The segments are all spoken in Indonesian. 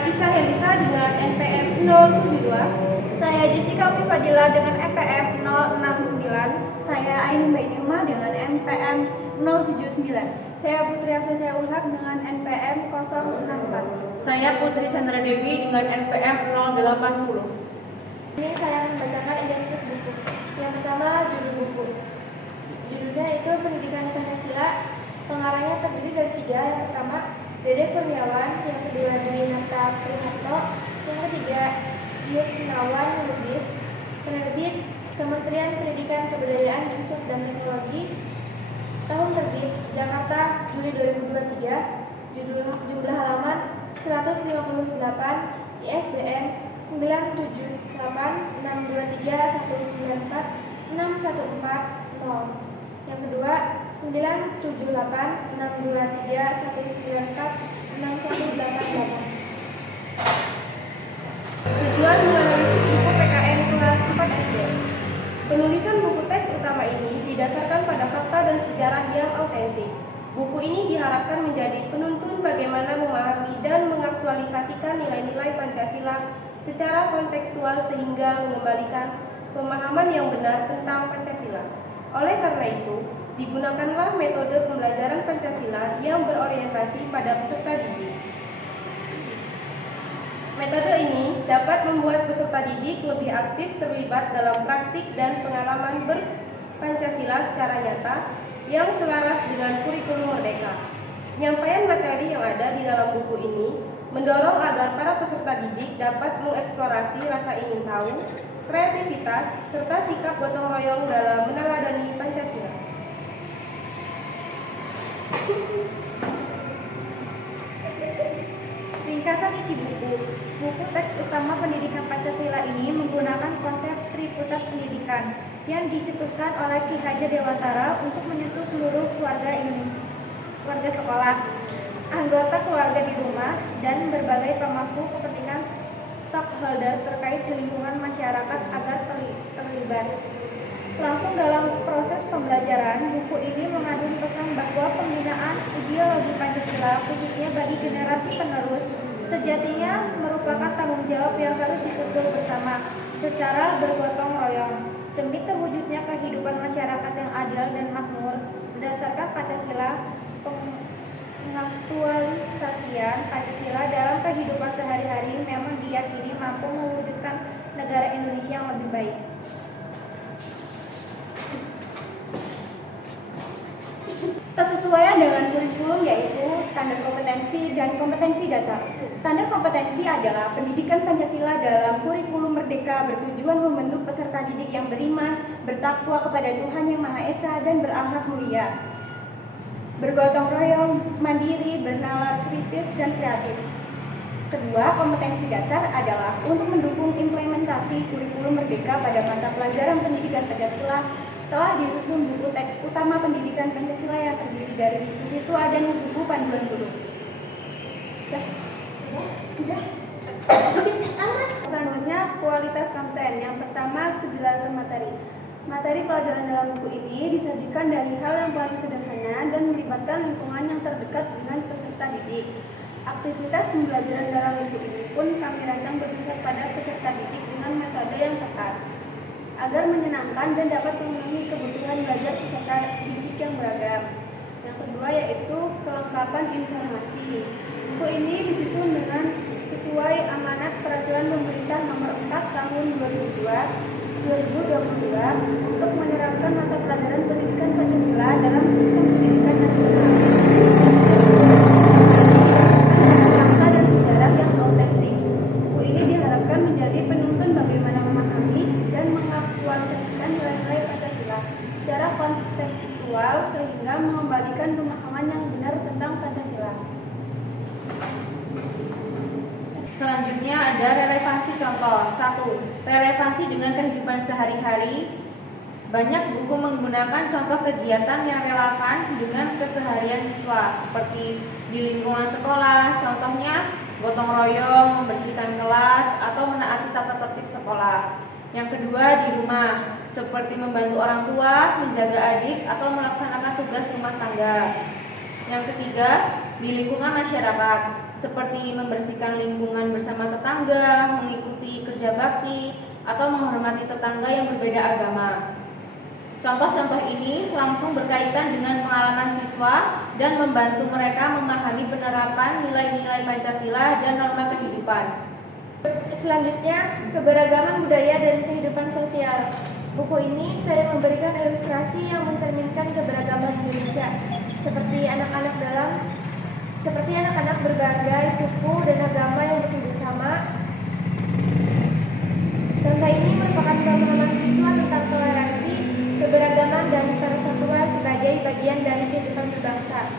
Saya Ica Helisa dengan NPM 072. Saya Jessica Upi Fadila dengan NPM 069. Saya Aini Baitiuma dengan NPM 079. Saya Putri Afsasya Ulhak dengan NPM 064. Saya Putri Chandra Dewi dengan NPM 080. Ini saya membacakan identitas buku. Yang pertama, judul buku. Judulnya itu Pendidikan Pancasila. Pengarangnya terdiri dari 3. Yang pertama, Dede Kurniawan. Yang kedua, Dwinata Priharto. Yang ketiga, Yusnawan Lubis. Penerbit Kementerian Pendidikan Kebudayaan Riset dan Teknologi. Tahun terbit Jakarta, Juli 2023. Jumlah halaman 158. ISBN 9786231946140. Yang kedua 9786231946188. Tujuan menganalisis buku PKN kelas 4 SD. Penulisan buku teks utama ini didasarkan pada fakta dan sejarah yang autentik. Buku ini diharapkan menjadi penuntun bagaimana memahami dan mengaktualisasikan nilai-nilai Pancasila secara kontekstual sehingga mengembalikan pemahaman yang benar tentang Pancasila. Oleh karena itu, digunakanlah metode pembelajaran Pancasila yang berorientasi pada peserta didik. Metode ini dapat membuat peserta didik lebih aktif terlibat dalam praktik dan pengalaman ber-Pancasila secara nyata yang selaras dengan kurikulum merdeka. Penyampaian materi yang ada di dalam buku ini mendorong agar para peserta didik dapat mengeksplorasi rasa ingin tahu, kreativitas, serta sikap gotong royong dalam meneladani Pancasila. Ringkasan isi buku. Buku teks utama pendidikan Pancasila ini menggunakan konsep Tripusat Pendidikan yang dicetuskan oleh Ki Hajar Dewantara untuk menyentuh seluruh keluarga Indonesia, keluarga sekolah, anggota keluarga di rumah, dan berbagai pemangku kepentingan stakeholder terkait lingkungan masyarakat agar terlibat. Langsung dalam proses pembelajaran, buku ini mengandung pesan bahwa pembinaan ideologi Pancasila khususnya bagi generasi penerus sejatinya merupakan tanggung jawab yang harus dipikul bersama secara bergotong royong demi terwujudnya kehidupan masyarakat yang adil dan makmur berdasarkan Pancasila. Pengaktualisasian Pancasila dalam kehidupan sehari-hari memang diyakini mampu mewujudkan negara Indonesia yang lebih baik. Kesesuaian dengan kurikulum yaitu standar kompetensi dan kompetensi dasar. Standar kompetensi adalah pendidikan Pancasila dalam kurikulum merdeka bertujuan membentuk peserta didik yang beriman, bertakwa kepada Tuhan Yang Maha Esa dan berakhlak mulia, bergotong royong, mandiri, bernalar kritis dan kreatif. Kedua, kompetensi dasar adalah untuk mendukung implementasi kurikulum merdeka pada mata pelajaran pendidikan Pancasila. Telah disusun buku teks utama pendidikan Pancasila yang terdiri dari buku siswa dan buku panduan guru. Selanjutnya, kualitas konten. Yang pertama, kejelasan materi. Materi pelajaran dalam buku ini disajikan dari hal yang paling sederhana dan melibatkan lingkungan yang terdekat dengan peserta didik. Aktivitas pembelajaran dalam buku ini pun kami rancang berpusat pada peserta didik dengan metode yang tepat, agar menyenangkan dan dapat memenuhi kebutuhan belajar peserta didik yang beragam. Yang kedua yaitu kelengkapan informasi. Buku ini disusun dengan sesuai amanat Peraturan Pemerintah Nomor 4 Tahun 2022 untuk menerapkan mata pelajaran pendidikan Pancasila dalam sistem pendidikan nasional. Fakta dan sejarah yang autentik. Buku ini diharapkan menjadi penuntun bagaimana memahami dan mengaktualisasikan nilai-nilai Pancasila secara konseptual sehingga mengembalikan pemahaman yang benar tentang Pancasila. Selanjutnya ada relevansi contoh. 1. Relevansi dengan kehidupan sehari-hari. Banyak buku menggunakan contoh kegiatan yang relevan dengan keseharian siswa seperti di lingkungan sekolah, contohnya gotong royong, membersihkan kelas, atau menaati tata tertib sekolah. Yang kedua, di rumah, seperti membantu orang tua, menjaga adik, atau melaksanakan tugas rumah tangga. Yang ketiga, di lingkungan masyarakat, seperti membersihkan lingkungan bersama tetangga, mengikuti kerja bakti, atau menghormati tetangga yang berbeda agama. Contoh-contoh ini langsung berkaitan dengan pengalaman siswa dan membantu mereka memahami penerapan nilai-nilai Pancasila dan norma kehidupan. Selanjutnya, keberagaman budaya dan kehidupan sosial. Buku ini sering memberikan ilustrasi yang mencerminkan keberagaman Indonesia, seperti anak-anak berbagai suku dan agama yang bekerja sama. Contoh ini merupakan pemahaman siswa tentang toleransi, keberagaman, dan persatuan sebagai bagian dari kehidupan berbangsa.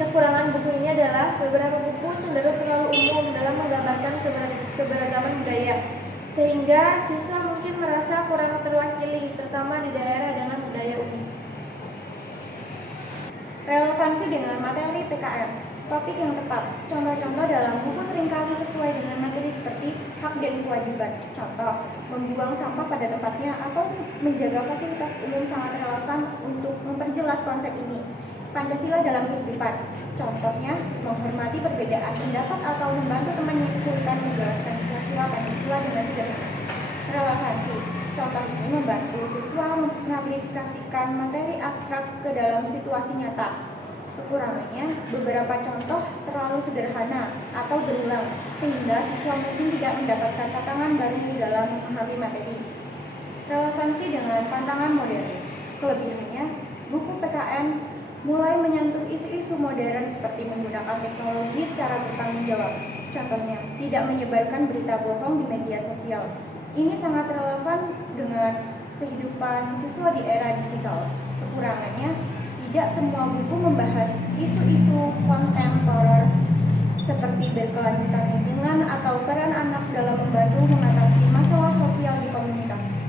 Kekurangan buku ini adalah beberapa buku cenderung terlalu umum dalam menggambarkan keberagaman budaya, sehingga siswa mungkin merasa kurang terwakili, terutama di daerah dengan budaya unik. Relevansi dengan materi PKM. Topik yang tepat. Contoh-contoh dalam buku seringkali sesuai dengan materi seperti hak dan kewajiban. Contoh, membuang sampah pada tempatnya atau menjaga fasilitas umum sangat relevan untuk memperjelas konsep ini. Pancasila dalam kehidupan. Contohnya, menghormati perbedaan pendapat atau membantu teman yang kesulitan menjelaskan sila-sila Pancasila dengan sederhana. Relevansi. Contoh ini membantu siswa mengaplikasikan materi abstrak ke dalam situasi nyata. Kekurangannya, beberapa contoh terlalu sederhana atau berulang, sehingga siswa mungkin tidak mendapatkan tantangan baru dalam memahami materi. Relevansi dengan tantangan modern. Kelebihannya, buku PKN mulai menyentuh isu-isu modern seperti menggunakan teknologi secara bertanggung jawab. Contohnya, tidak menyebarkan berita bohong di media sosial. Ini sangat relevan dengan kehidupan siswa di era digital. Kekurangannya, tidak semua buku membahas isu-isu kontemporer seperti berkelanjutan lingkungan atau peran anak dalam membantu mengatasi masalah sosial di komunitas.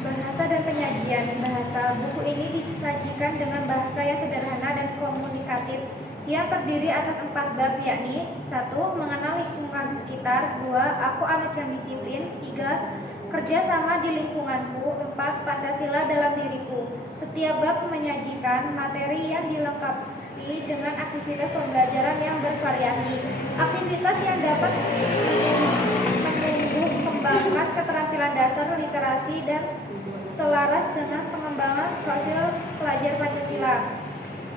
Bahasa dan penyajian. Bahasa buku ini disajikan dengan bahasa yang sederhana dan komunikatif yang terdiri atas 4 bab, yakni 1. Mengenal lingkungan sekitar, 2. Aku anak yang disiplin, 3. Kerja sama di lingkunganku, 4. Pancasila dalam diriku. Setiap bab menyajikan materi yang dilengkapi dengan aktivitas pembelajaran yang bervariasi. Aktivitas yang dapat menumbuh kembangkan keterampilan dasar literasi dan selaras dengan pengembangan profil pelajar Pancasila.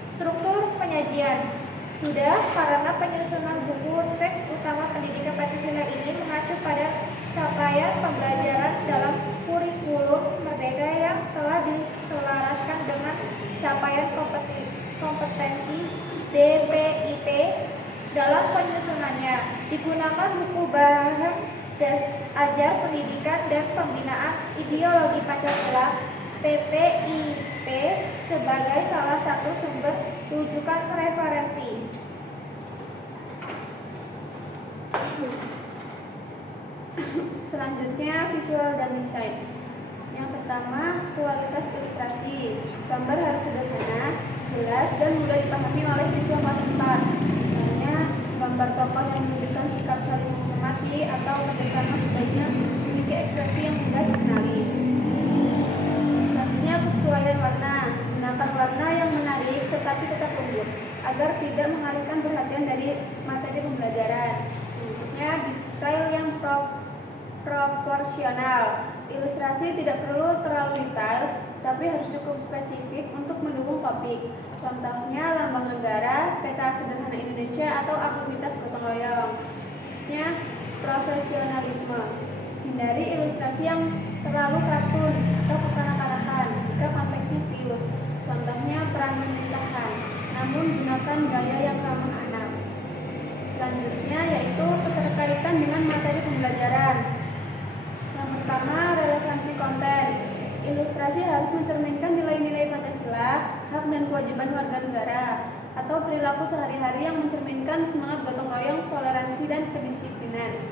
Struktur penyajian. Sudah, karena penyusunan buku teks utama pendidikan Pancasila ini mengacu pada capaian pembelajaran dalam kurikulum Merdeka yang telah diselaraskan dengan capaian kompetensi BPIP. Dalam penyusunannya digunakan buku bahan ajar pendidikan dan pembinaan ideologi Pancasila PPIP sebagai salah satu sumber rujukan referensi. Selanjutnya, visual dan desain. Yang pertama, kualitas ilustrasi. Gambar harus sederhana, jelas, dan mudah dipahami oleh siswa kelas 4. Misalnya, gambar tokoh yang menunjukkan sikap saling menghormati atau kerjasama sebaiknya memiliki ekspresi yang mudah dikenali. Selanjutnya, kesesuaian warna. Gunakan warna yang menarik tetapi tetap lembut agar tidak mengalihkan perhatian dari materi pembelajaran. Berikutnya, detail yang proporsional. Ilustrasi tidak perlu terlalu detail, tapi harus cukup spesifik untuk mendukung topik. Contohnya lambang negara, peta sederhana Indonesia, atau aktivitas gotong royong. Profesionalisme. Hindari ilustrasi yang terlalu kartun atau kekanak-kanakan jika konteksnya serius. Contohnya peran pemerintahan, namun gunakan gaya yang ramah anak. Selanjutnya yaitu keterkaitan dengan materi pembelajaran. Yang pertama, relevansi konten. Ilustrasi harus mencerminkan nilai-nilai Pancasila, hak dan kewajiban warga negara, atau perilaku sehari-hari yang mencerminkan semangat gotong royong, toleransi, dan kedisiplinan.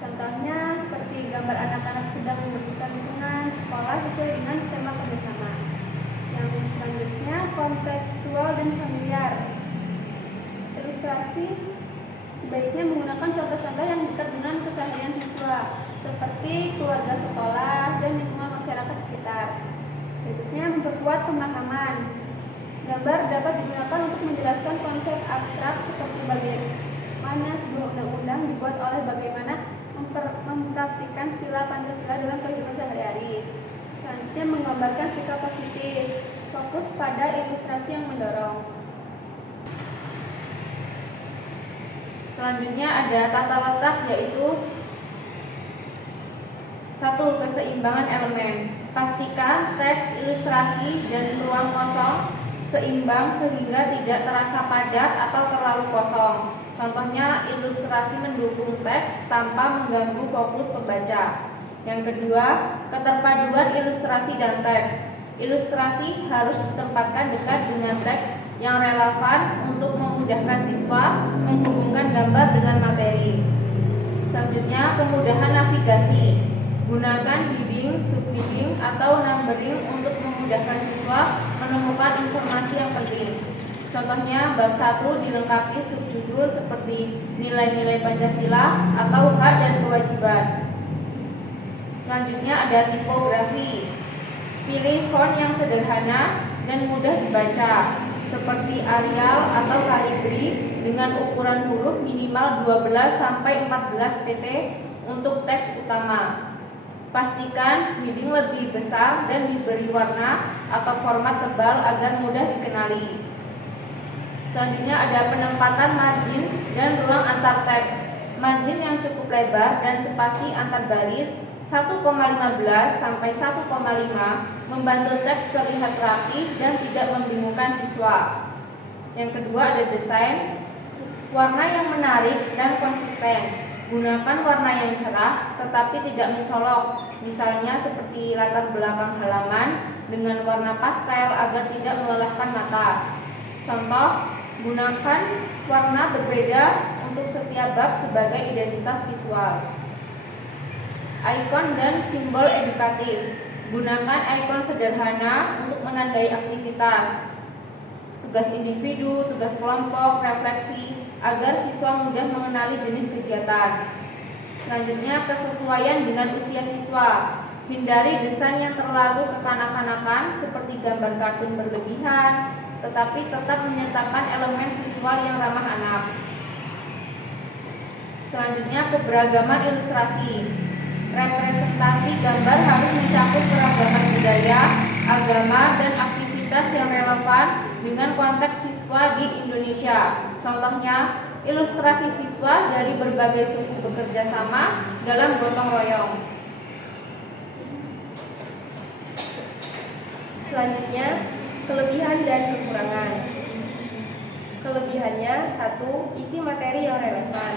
Contohnya seperti gambar anak-anak sedang membersihkan lingkungan sekolah sesuai dengan tema kerjasama. Yang selanjutnya, kontekstual dan familiar. Ilustrasi sebaiknya menggunakan contoh-contoh yang dekat dengan keseharian siswa, seperti keluarga sekolah dan lingkungan masyarakat sekitar. Berikutnya, memperkuat pemahaman. Gambar dapat digunakan untuk menjelaskan konsep abstrak seperti bagaimana sebuah undang-undang dibuat oleh bagaimana mempraktikkan sila Pancasila dalam kehidupan sehari-hari. Selanjutnya, menggambarkan sikap positif, fokus pada ilustrasi yang mendorong. Selanjutnya ada tata letak, yaitu 1. Keseimbangan elemen. Pastikan teks, ilustrasi, dan ruang kosong seimbang sehingga tidak terasa padat atau terlalu kosong. Contohnya, ilustrasi mendukung teks tanpa mengganggu fokus pembaca. Yang kedua, keterpaduan ilustrasi dan teks. Ilustrasi harus ditempatkan dekat dengan teks yang relevan untuk memudahkan siswa menghubungkan gambar dengan materi. Selanjutnya, kemudahan navigasi. Gunakan heading, subheading, atau numbering untuk memudahkan siswa menemukan informasi yang penting. Contohnya, bab 1 dilengkapi subjudul seperti nilai-nilai Pancasila atau hak dan kewajiban. Selanjutnya ada tipografi. Pilih font yang sederhana dan mudah dibaca, seperti Arial atau Calibri dengan ukuran huruf minimal 12-14 pt untuk teks utama. Pastikan heading lebih besar dan diberi warna atau format tebal agar mudah dikenali. Selanjutnya ada penempatan margin dan ruang antar teks. Margin yang cukup lebar dan spasi antar baris 1,15 sampai 1,5 membantu teks terlihat rapi dan tidak membingungkan siswa. Yang kedua ada desain, warna yang menarik dan konsisten. Gunakan warna yang cerah tetapi tidak mencolok, misalnya seperti latar belakang halaman dengan warna pastel agar tidak melelahkan mata. Contoh, gunakan warna berbeda untuk setiap bab sebagai identitas visual. Ikon dan simbol edukatif. Gunakan ikon sederhana untuk menandai aktivitas, tugas individu, tugas kelompok, refleksi, agar siswa mudah mengenali jenis kegiatan. Selanjutnya, kesesuaian dengan usia siswa. Hindari desain yang terlalu kekanak-kanakan seperti gambar kartun berlebihan, tetapi tetap menyertakan elemen visual yang ramah anak. Selanjutnya, keberagaman ilustrasi. Representasi gambar harus mencakup keragaman budaya, agama, dan aktivitas yang relevan dengan konteks siswa di Indonesia. Contohnya, ilustrasi siswa dari berbagai suku bekerja sama dalam gotong royong. Selanjutnya, kelebihan dan kekurangan. Kelebihannya, 1. Isi materi yang relevan.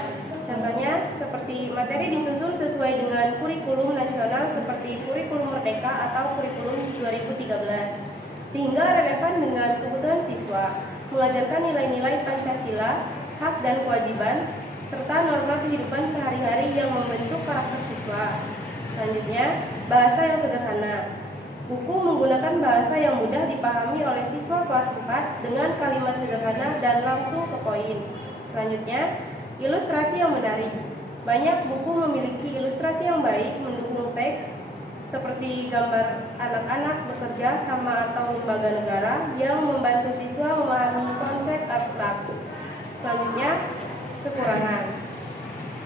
Contohnya, seperti materi disusun sesuai dengan kurikulum nasional seperti kurikulum Merdeka atau kurikulum 2013, sehingga relevan dengan kebutuhan siswa, mengajarkan nilai-nilai Pancasila, hak dan kewajiban, serta norma kehidupan sehari-hari yang membentuk karakter siswa. Selanjutnya, bahasa yang sederhana. Buku menggunakan bahasa yang mudah dipahami oleh siswa kelas 4 dengan kalimat sederhana dan langsung ke poin. Selanjutnya, ilustrasi yang menarik. Banyak buku memiliki ilustrasi yang baik mendukung teks, seperti gambar anak-anak bekerja sama atau lembaga negara yang membantu siswa memahami konsep abstrak. Selanjutnya, kekurangan.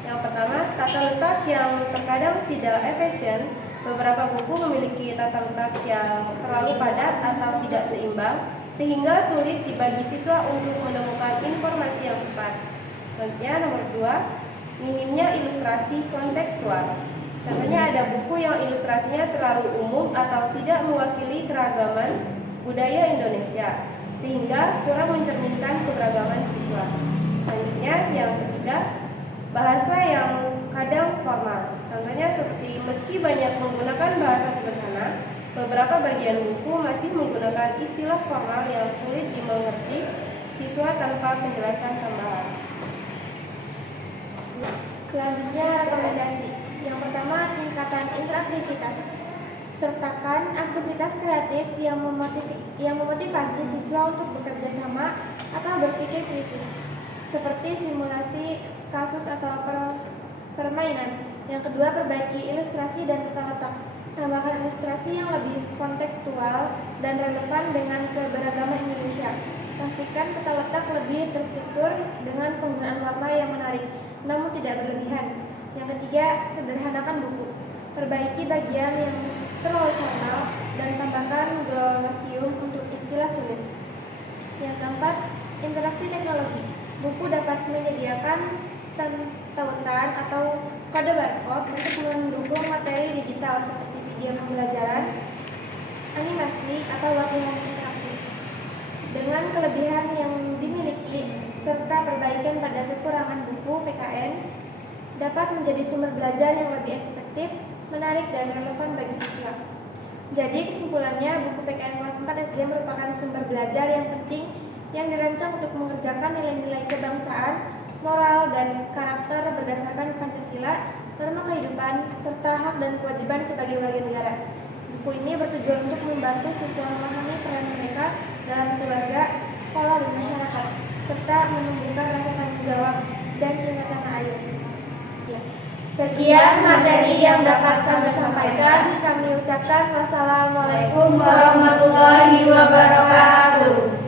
Yang pertama, tata letak yang terkadang tidak efisien. Beberapa buku memiliki tata letak yang terlalu padat atau tidak seimbang, sehingga sulit dibagi siswa untuk menemukan informasi yang tepat. Selanjutnya, nomor 2, minimnya ilustrasi kontekstual. Contohnya ada buku yang ilustrasinya terlalu umum atau tidak mewakili keragaman budaya Indonesia, sehingga kurang mencerminkan keberagaman siswa. Selanjutnya, yang ketiga, bahasa yang kadang formal. Contohnya seperti meski banyak menggunakan bahasa sederhana, beberapa bagian buku masih menggunakan istilah formal yang sulit dimengerti siswa tanpa penjelasan tambahan. Selanjutnya, rekomendasi. Yang pertama, tingkatan interaktivitas. Sertakan aktivitas kreatif yang memotivasi siswa untuk bekerja sama atau berpikir kritis, seperti simulasi kasus atau permainan Yang kedua, perbaiki ilustrasi dan tata letak. Tambahkan ilustrasi yang lebih kontekstual dan relevan dengan keberagaman Indonesia. Pastikan tata letak lebih terstruktur dengan penggunaan warna yang menarik, namun tidak berlebihan. Yang ketiga, sederhanakan buku. Perbaiki bagian yang terlalu formal dan tambahkan glosium untuk istilah sulit. Yang keempat, interaksi teknologi. Buku dapat menyediakan tautan atau kode barcode untuk mendukung materi digital seperti video pembelajaran, animasi, atau latihan interaktif. Dengan kelebihan yang dimiliki serta perbaikan pada kekurangan buku PKN dapat menjadi sumber belajar yang lebih efektif, menarik, dan relevan bagi siswa. Jadi kesimpulannya, buku PKN kelas 4 SD merupakan sumber belajar yang penting yang dirancang untuk mengerjakan nilai-nilai kebangsaan, moral, dan karakter berdasarkan Pancasila, norma kehidupan, serta hak dan kewajiban sebagai warga negara. Buku ini bertujuan untuk membantu siswa memahami peran mereka dalam keluarga, sekolah, dan masyarakat, serta menumbuhkan rasa tanggung jawab dan cinta tanah air. Ya. Sekian materi yang dapat kami sampaikan. Kami ucapkan wassalamualaikum warahmatullahi wabarakatuh.